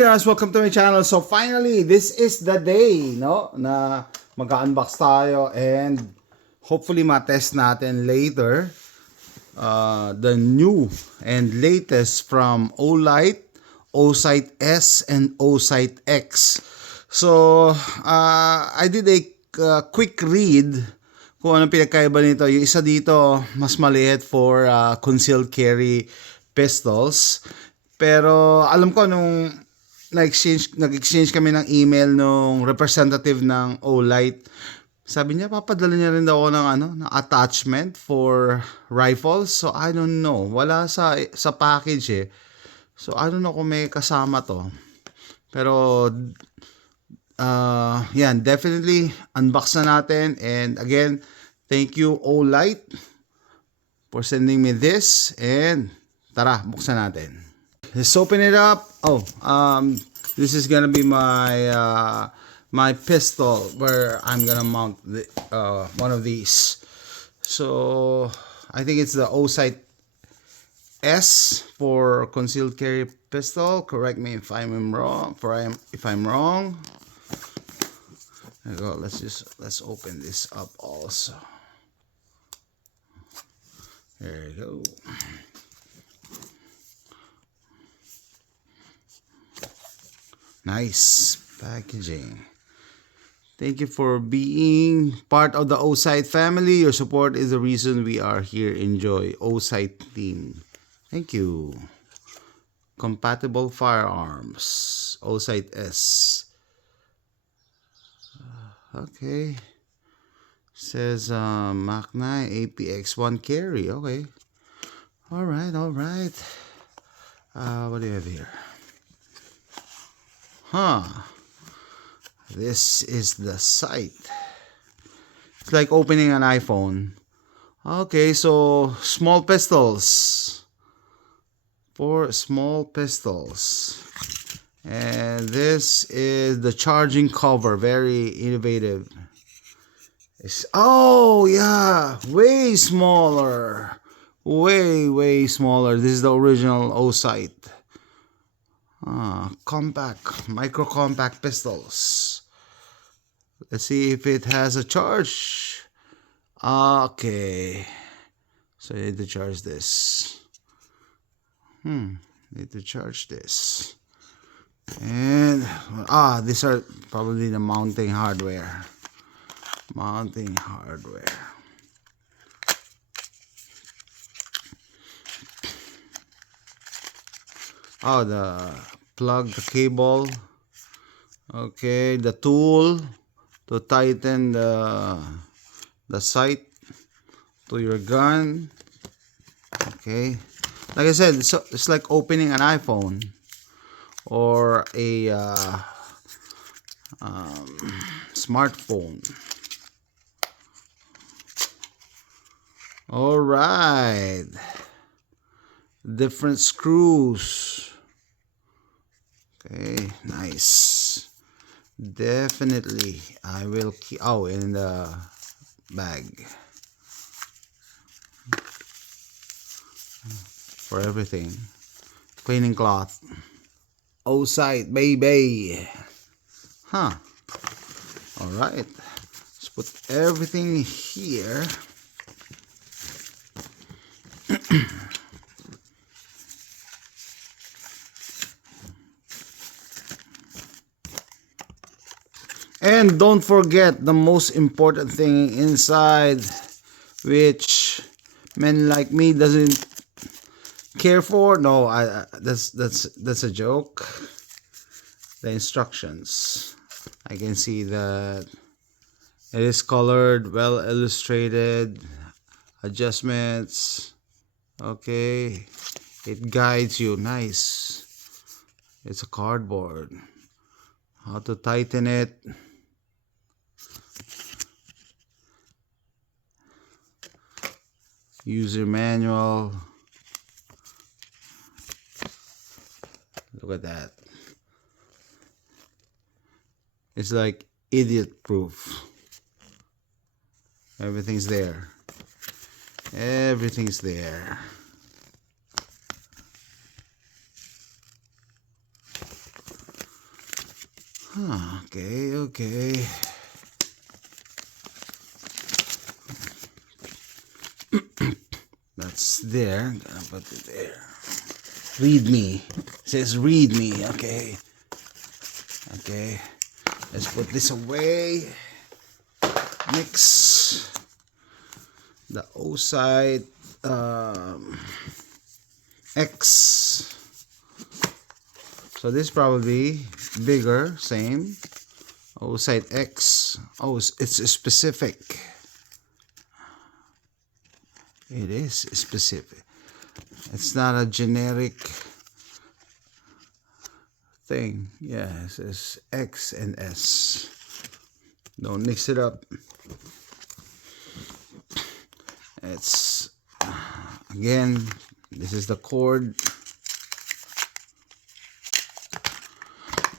guys, welcome to my channel. So finally, this is the day, no, na mag-unbox tayo and hopefully ma-test natin later the new and latest from Olight, Osite S and Osite X. So I did a quick read kung anong pinagkaiba nito. Yung isa dito mas maliit for concealed carry pistols. Pero alam ko nung nag-exchange kami ng email nung representative ng Olight. Sabi niya papadala niya rin daw ako ng attachment for rifles. So I don't know. Wala sa package eh. So I don't know kung may kasama to. Pero yan, definitely unbox na natin. And again, thank you Olight for sending me this. And tara, buksan natin. Let's open it up. This is gonna be my my pistol where I'm gonna mount the, one of these. So I think it's the Osite S for concealed carry pistol. Correct me if I'm wrong. If I'm wrong. There you go. Let's open this up also. There you go. Nice packaging. Thank you for being part of the Osite family. Your support is the reason we are here. Enjoy Osite team. Thank you. Compatible firearms. Osite S. Okay. Says Mach 9 APX1 carry. Okay. Alright. What do you have here? This is the sight. It's like opening an iPhone. Okay, so small pistols. 4 small pistols. And this is the charging cover. Very innovative. Oh yeah, way smaller. Way smaller. This is the original Osite. Compact, micro compact pistols. Let's see if it has a charge. Okay, so I need to charge this. Need to charge this. And these are probably the mounting hardware. The plug, the cable. Okay, the tool to tighten the sight to your gun. Okay, like I said, it's like opening an iPhone or a smartphone. All right, different screws. Okay, nice. Definitely, I will keep. In the bag for everything. Cleaning cloth. Osite, baby. All right. Let's put everything here. And don't forget the most important thing inside, which men like me doesn't care for. No, that's a joke. The instructions. I can see that it is colored, well illustrated, adjustments. Okay, it guides you. Nice. It's a cardboard. How to tighten it. User manual. Look at that. It's like idiot proof. Everything's there. Everything's there. Okay, okay. That's there. I'm gonna put it there. Read me. It says read me. Okay. Okay. Let's put this away. Mix the oocyte X. So this probably bigger. Same. Oocyte X. Oh, it's specific. It is specific. It's not a generic thing. Yeah, it says X and S. Don't mix it up. It's again, this is the cord,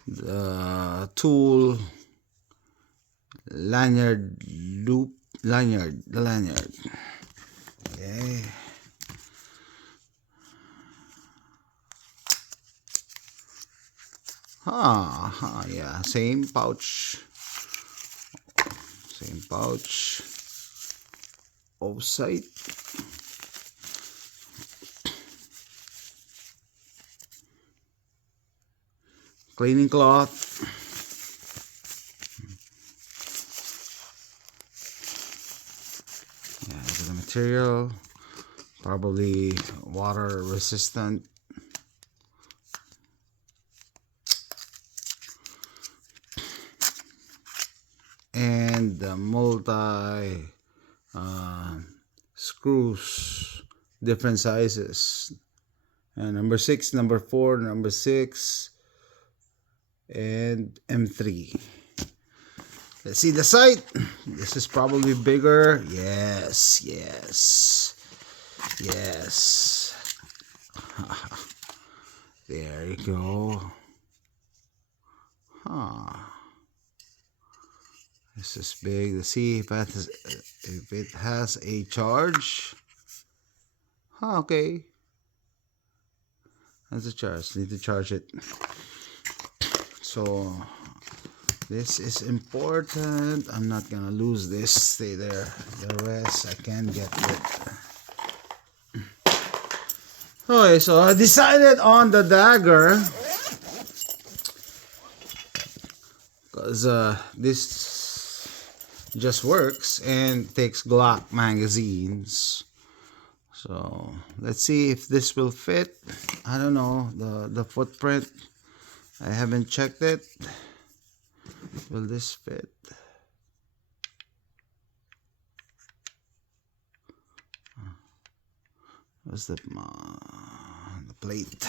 the tool, lanyard loop, lanyard, the lanyard. Okay. Yeah, same pouch. Same pouch. Oocyte. Cleaning cloth. Yeah, look at the material. Probably water resistant. And the multi screws, different sizes. And number 6, number 4, number 6, and M3. Let's see the sight. This is probably bigger. Yes, yes, yes. There you go. This is big. Let's see if it has a charge. Okay. Has a charge. Need to charge it. So this is important. I'm not gonna lose this. Stay there. The rest I can get it. Okay, so I decided on the dagger because this just works and takes Glock magazines. So let's see if this will fit. I don't know the footprint. I haven't checked it. Will this fit? What's the plate?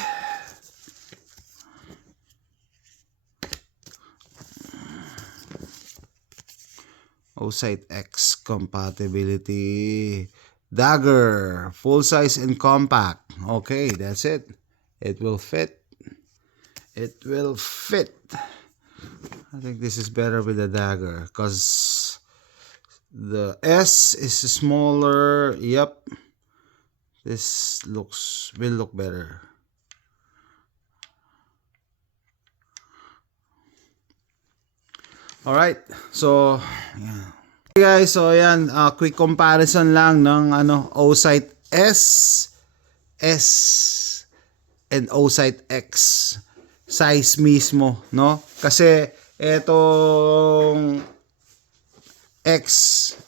Oocyte X compatibility. Dagger, full size and compact. Okay, that's it. It will fit. It will fit. I think this is better with the dagger because the S is smaller. Yep. This will look better. Alright, so yeah. Okay guys, so ayan, quick comparison lang ng oocyte S and oocyte X size mismo, no? Kasi etong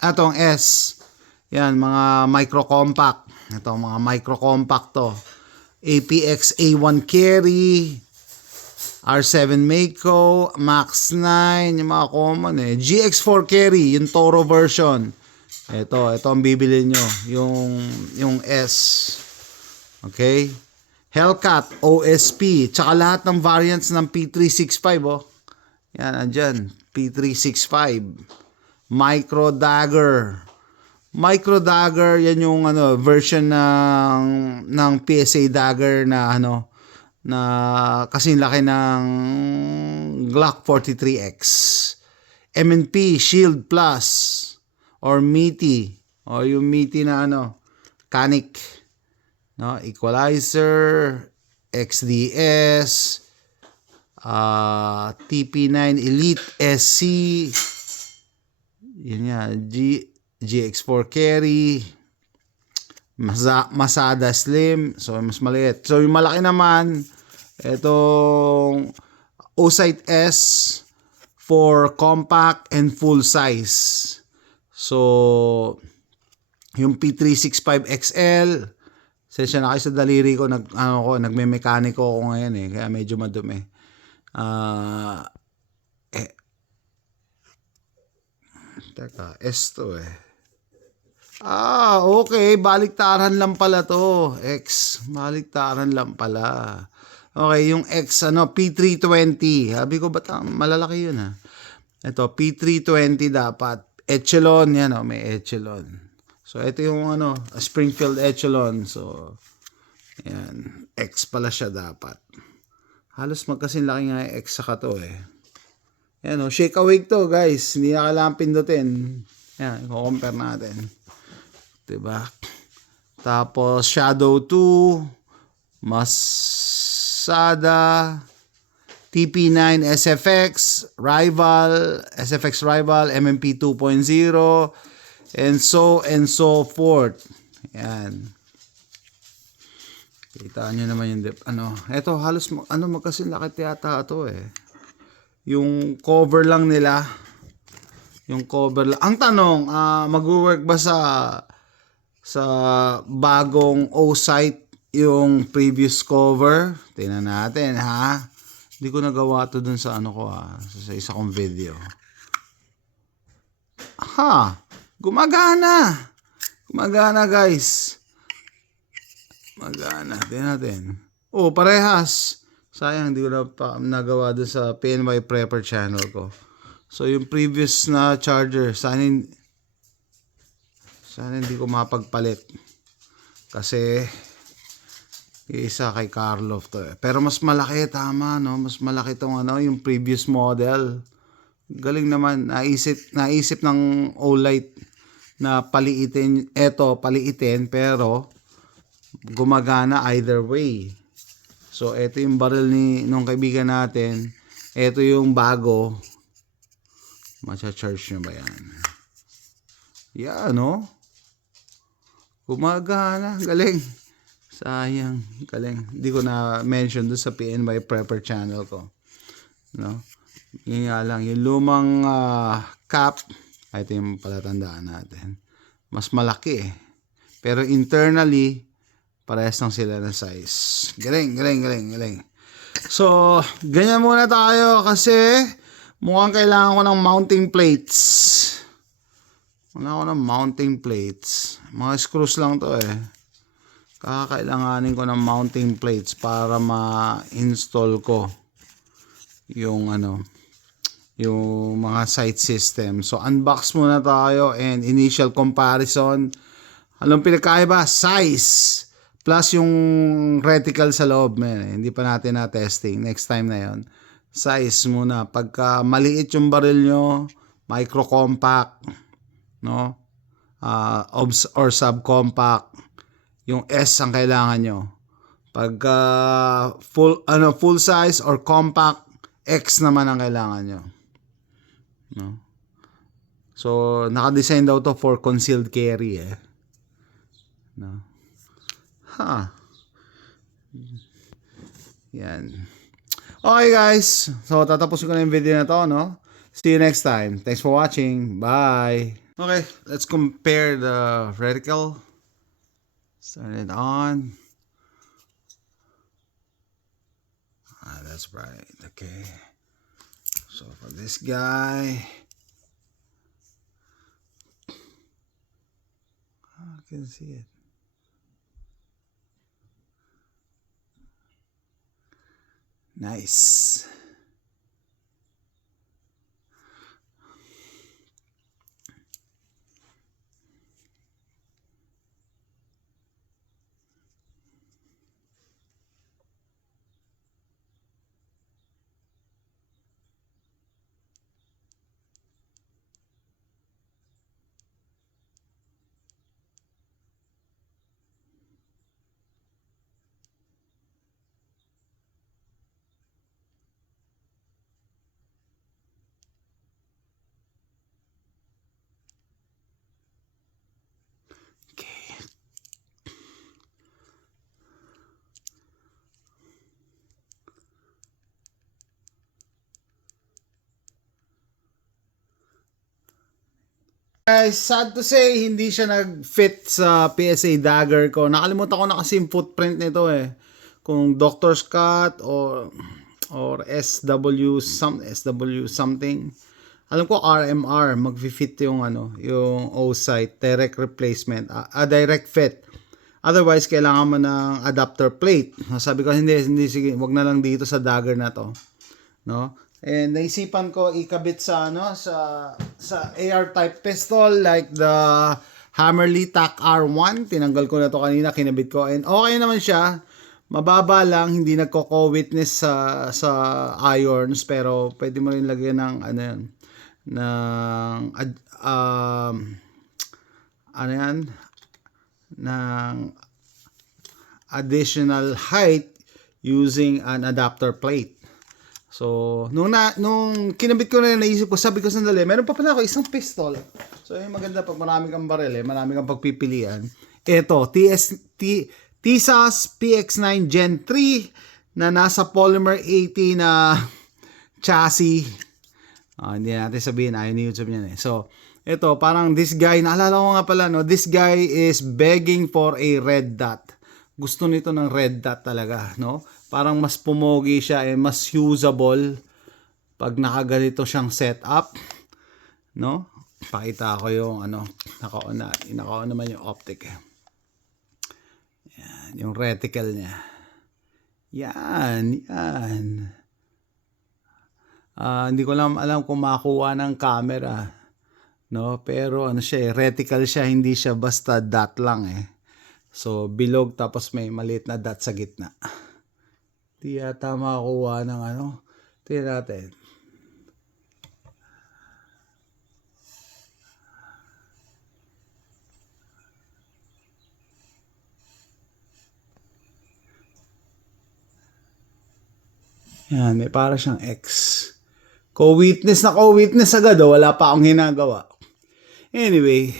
atong S, yan mga micro compact. Ito mga micro compact to. APX A1 carry, R7 Mako, Max 9, yung mga common eh. GX4 carry, yung Toro version. Ito ang bibili nyo, yung S. Okay? Hellcat, OSP, tsaka lahat ng variants ng P365, oh. Yan, andyan. P365. Micro Dagger. Micro Dagger, yan yung version ng PSA Dagger na na kasing laki ng Glock 43X. M&P Shield Plus or meaty o yung meaty na Canic, no? Equalizer, XDS, TP9 Elite SC, yun yan, GX4 Carry, Masada Slim, so mas maliit. So yung malaki naman, itong Osite S for compact and full size. So yung P365XL, sensya na kayo sa daliri ko, nagme-mekaniko ako ngayon kaya medyo madumi. Teka, S to okay, baliktaran lang pala to. X, baliktaran lang pala. Okay, yung X, P320. Sabi ko, ba't malalaki yun Ito, P320 dapat. Echelon, yan may echelon. So, ito yung Springfield Echelon. So, yan. X pala siya dapat. Halos magkasing laki nga yung X saka to Yan shake awake to guys. Hindi na kailangan pindutin. Yan, i-compare natin. Diba? Tapos, Shadow 2. Masada. TP9 SFX. SFX Rival. MMP 2.0. And so forth. Yan. Kita nyo naman yung eto halos magkasing laki yata ito Yung cover lang nila. Yung cover lang. Ang tanong, mag-work ba sa bagong Osite yung previous cover? Tingnan natin Hindi ko nagawa to dun sa sa isa kong video. Gumagana. Gumagana guys. Magana. Tingnan natin. Parehas. Sayang hindi ko na nagawa dun sa PNY Prepper channel ko. So yung previous na charger, sana hindi ko mapagpalit. Kasi isa kay Carlo to Pero mas malaki, tama mas malaki tong yung previous model. Galing naman, naisip ng Olight na paliitin, paliitin pero gumagana either way. So ito yung barrel nung kaibigan natin, ito yung bago. Macha-charge nyo ba yan? Yan gumagana, galing. Sayang, galing. Hindi ko na mention doon sa PNY Prepper channel ko. Yun nga lang, yung lumang cap, ito yung palatandaan natin. Mas malaki Pero internally, parehas lang sila ng size. Galing. So, ganyan muna tayo kasi mukhang kailangan ko ng mounting plates. Mga screws lang to Kakailanganin ko ng mounting plates para ma-install ko yung yung mga sight system. So unbox muna tayo and initial comparison. Anong pinakaiba? Size plus yung reticle sa loob. Hindi pa natin na testing. Next time na yon. Size muna. Pagka maliit yung baril nyo, micro compact, or subcompact, yung S ang kailangan nyo. Pagka full size or compact, X naman ang kailangan nyo. So naka-design daw to for concealed carry Yan. Okay guys, so tatapusin ko na yung video na to See you next time. Thanks for watching. Bye. Okay, let's compare the reticle. Turn it on. That's bright. Okay. So for this guy, I can see it. Nice. Guys, sad to say, hindi siya nag-fit sa PSA dagger ko. Nakalimutan ko na kasi yung footprint nito eh. Kung Doctor's Cut or SW something. Alam ko RMR mag-fit yung yung O-sight direct replacement, direct fit. Otherwise, kailangan mo ng adapter plate. Sabi ko hindi sige, wag na lang dito sa dagger na to. No? And naisipan ko ikabit sa sa AR type pistol like the Hammerly TAC R1. Tinanggal ko na to kanina, kinabit ko and okay naman siya. Mababa lang, hindi nagko-co-witness sa irons, pero pwede mo rin lagyan ng ng additional height using an adapter plate. So, nung kinabit ko na naisip ko, sabi ko sandali, meron pa pala ako isang pistol. So, yung maganda pag marami kang baril, marami kang pagpipilian. Ito, TISAS PX9 Gen 3 na nasa polymer 80 na chassis. Hindi natin sabihin, ayaw ni YouTube niyan eh. So, ito, parang this guy, naalala ko nga pala, no, this guy is begging for a red dot. Gusto nito ng red dot talaga, no? Parang mas pumogi siya mas usable pag nakaganito siyang setup, no? Pakita ko yung naka-on naman yung optic. Yan, yung reticle niya. Yan. Hindi ko alam kung makuha ng camera, no? Pero siya, reticle siya, hindi siya basta dot lang eh. So, bilog tapos may maliit na dot sa gitna. Di yata makakuha ng tingnan natin. Yan, may para siyang X. Co-witness agad, wala pa akong ginagawa. Anyway,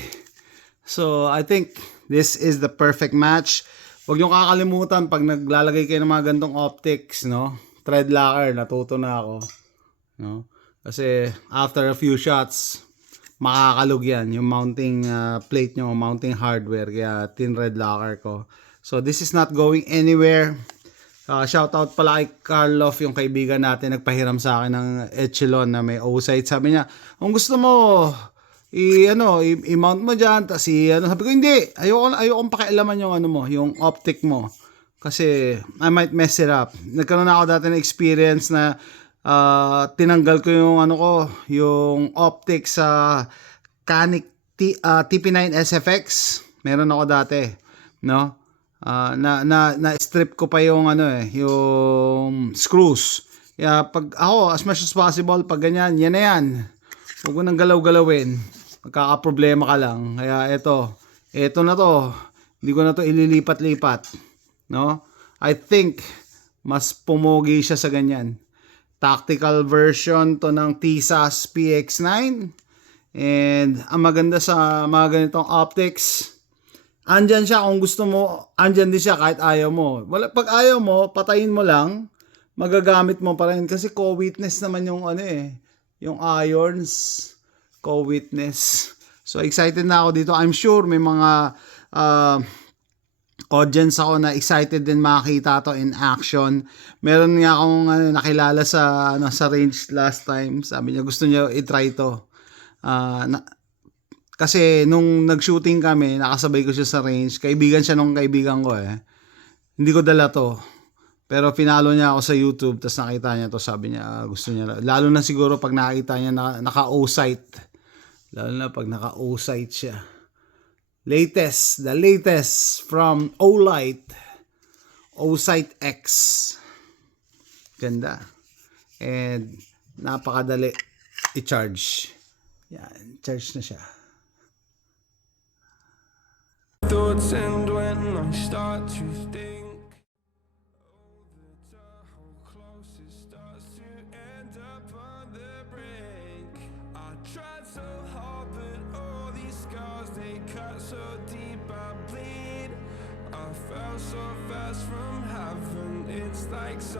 so I think this is the perfect match. Huwag nyo kakalimutan pag naglalagay kayo ng mga gantong optics, no? Thread locker, natuto na ako. No? Kasi after a few shots, makakalog yan. Yung mounting plate nyo, mounting hardware. Kaya tin-red locker ko. So this is not going anywhere. Shout out pala kay Carlof, yung kaibigan natin, nagpahiram sa akin ng Echelon na may O-sight. Sabi niya, kung gusto mo, i-mount mo dyan, sabi ko, hindi, ayokong pakialaman yung yung optic mo, kasi I might mess it up. Nagkaroon na ako dati ng experience na tinanggal ko yung yung optic sa Canik TP9 SFX, meron ako dati, no? Na strip ko pa yung yung screws. Kaya pag ako, as much as possible, pag ganyan, yan na yan. Huwag mo nang galaw-galawin. Magkakaproblema ka lang. Kaya ito na to. Hindi ko na to ililipat-lipat. No? I think mas pumogi siya sa ganyan. Tactical version to ng TISAS PX9. And ang maganda sa mga ganitong optics, andyan siya kung gusto mo, andyan din siya kahit ayaw mo. Pag ayaw mo, patayin mo lang, magagamit mo pa rin kasi co-witness naman yung yung irons, co-witness. So excited na ako dito. I'm sure may mga audience ako na excited din makita to in action. Meron nga akong nakilala sa sa range last time. Sabi niya gusto niya i-try to. Kasi nung nag-shooting kami, nakasabay ko siya sa range. Kaibigan siya nung kaibigan ko eh. Hindi ko dala to. Pero pinalo niya ako sa YouTube, tapos nakita niya to, sabi niya gusto niya. Lalo na siguro pag nakita niya na naka-O-sight. Lalo na pag naka-O-sight siya. The latest from Olight. O-sight X. Ganda. And napakadali i-charge. Yan, charge na siya. Thoughts and when I start to think, the whole closest starts to end up on the brink. I tried so hard, but all these scars, they cut so deep, I bleed. I fell so fast from heaven, it's like